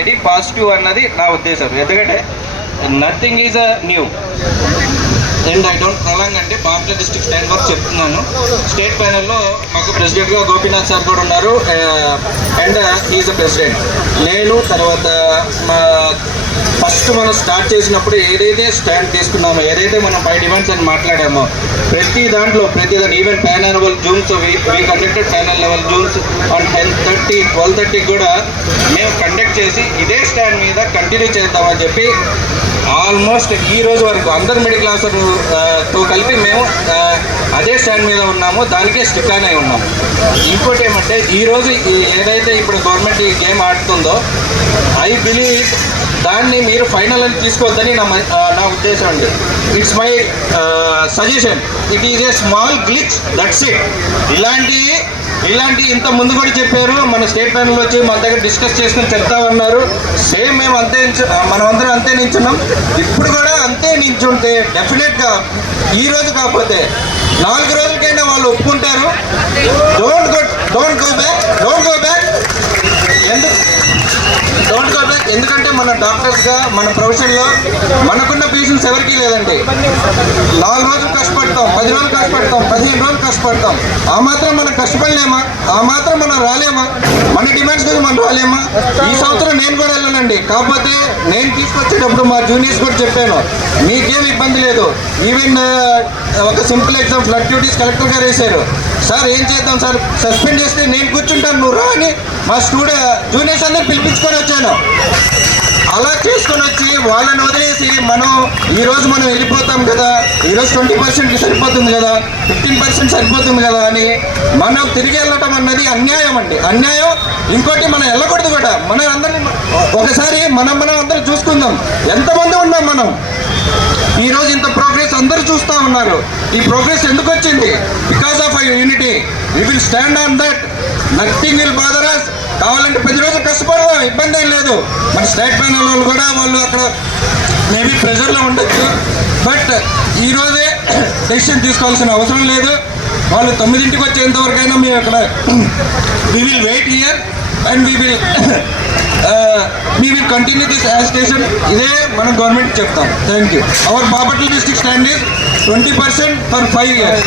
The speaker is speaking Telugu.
ఎనీ పాజిటివ్ అన్నది నా ఉద్దేశం. ఎందుకంటే nothing is a new and I don't prolong అంటే బాపట్ల డిస్ట్రిక్ట్ స్టాండ్ వరకు చెప్తున్నాను. స్టేట్ ప్యానెల్లో మాకు ప్రెసిడెంట్గా గోపీనాథ్ సార్ కూడా ఉన్నారు అండ్ హీఈస్ ద ప్రెసిడెంట్. నేను తర్వాత మా ఫస్ట్ మనం స్టార్ట్ చేసినప్పుడు ఏదైతే స్టాండ్ తీసుకున్నామో, ఏదైతే మనం 5 డిమాండ్స్ అని మాట్లాడామో, ప్రతి దాంట్లో even pan annual zooms we conducted panel level zooms on 10:30, 12:30 కూడా మేము కండక్ట్ చేసి ఇదే స్టాండ్ మీద కంటిన్యూ చేద్దామని చెప్పి ఆల్మోస్ట్ ఈ రోజు వరకు అందరు మిడిల్ క్లాసుతో కలిపి మేము అదే స్టాండ్ మీద ఉన్నాము, దానికే స్టిక్ అనే ఉన్నాము. ఇంకోటి ఏమంటే ఈరోజు ఏదైతే ఇప్పుడు గవర్నమెంట్ ఈ గేమ్ ఆడుతుందో ఐ బిలీవ్ దాన్ని మీరు ఫైనల్ అని తీసుకోవద్దని నా ఉద్దేశం అండి. It's my suggestion. It is a small glitch, that's it. ఇలాంటి ఇంత ముందు కూడా చెప్పారు, మన స్టేట్ ప్యానల్ వచ్చి మన దగ్గర డిస్కస్ చేసుకుని చెప్తామన్నారు. సేమ్ మేము మనమందరం అంతే నించున్నాం. ఇప్పుడు కూడా అంతే నించుంటే డెఫినెట్గా ఈ రోజు కాకపోతే 4 రోజులకైనా వాళ్ళు ఒప్పుకుంటారు. Don't go back. ఎందుకంటే మన డాక్టర్స్గా మన ప్రొఫెషన్లో మనకున్న పేషెన్స్ ఎవరికీ లేదండి. 4 రోజులు కష్టపడతాం, 10 రోజులు కష్టపడతాం, 15 రోజులు కష్టపడతాం. ఆ మాత్రం మనం కష్టపడలేమా? ఆ మాత్రం మనం రాలేమా? మన డిమాండ్స్ మీద మనం రాలేమా? ఈ సంవత్సరం నేను కూడా వెళ్ళానండి. కాకపోతే నేను తీసుకొచ్చేటప్పుడు మా జూనియర్స్ కూడా చెప్పాను, మీకేం ఇబ్బంది లేదు. ఈవెన్ ఒక simple exam flood duties collector గారు వేశారు. సార్ ఏం చేద్దాం సార్, సస్పెండ్ చేస్తే నేను కూర్చుంటాను, నువ్వు రా అని మా జూనియర్స్ అందరూ పిలిపించుకొని వచ్చాను. అలా చేసుకొని వచ్చి వాళ్ళని వదిలేసి ఈరోజు మనం వెళ్ళిపోతాం కదా, ఈరోజు 20% సరిపోతుంది కదా, 15% సరిపోతుంది కదా అని మనం తిరిగి వెళ్ళటం అన్నది అన్యాయం అండి, అన్యాయం. ఇంకోటి మనం వెళ్ళకూడదు కూడా. మనం అందరం ఒకసారి మనం అందరం చూసుకుందాం, ఎంతమంది ఉన్నాం మనం. ఈరోజు ఇంత ప్రోగ్రెస్ అందరూ చూస్తూ ఉన్నారు. ఈ ప్రోగ్రెస్ ఎందుకు వచ్చింది? Because of unity. We will stand on that. Nothing will bother us. కావాలంటే 10 రోజులు కష్టపడదాం, ఇబ్బంది ఏం లేదు. మన స్టేట్ ప్యానల్ వాళ్ళు కూడా వాళ్ళు అక్కడ మేబీ ప్రెషర్లో ఉండొచ్చు. బట్ ఈరోజే డెసిషన్ తీసుకోవాల్సిన అవసరం లేదు. వాళ్ళు 9ంటికి వచ్చేంతవరకైనా మేము అక్కడ we will wait here and we will continue this agitation. ఇదే మనం గవర్నమెంట్ చెప్తాం. Thank you. Our Bapatla district stand is 20% for 5 years.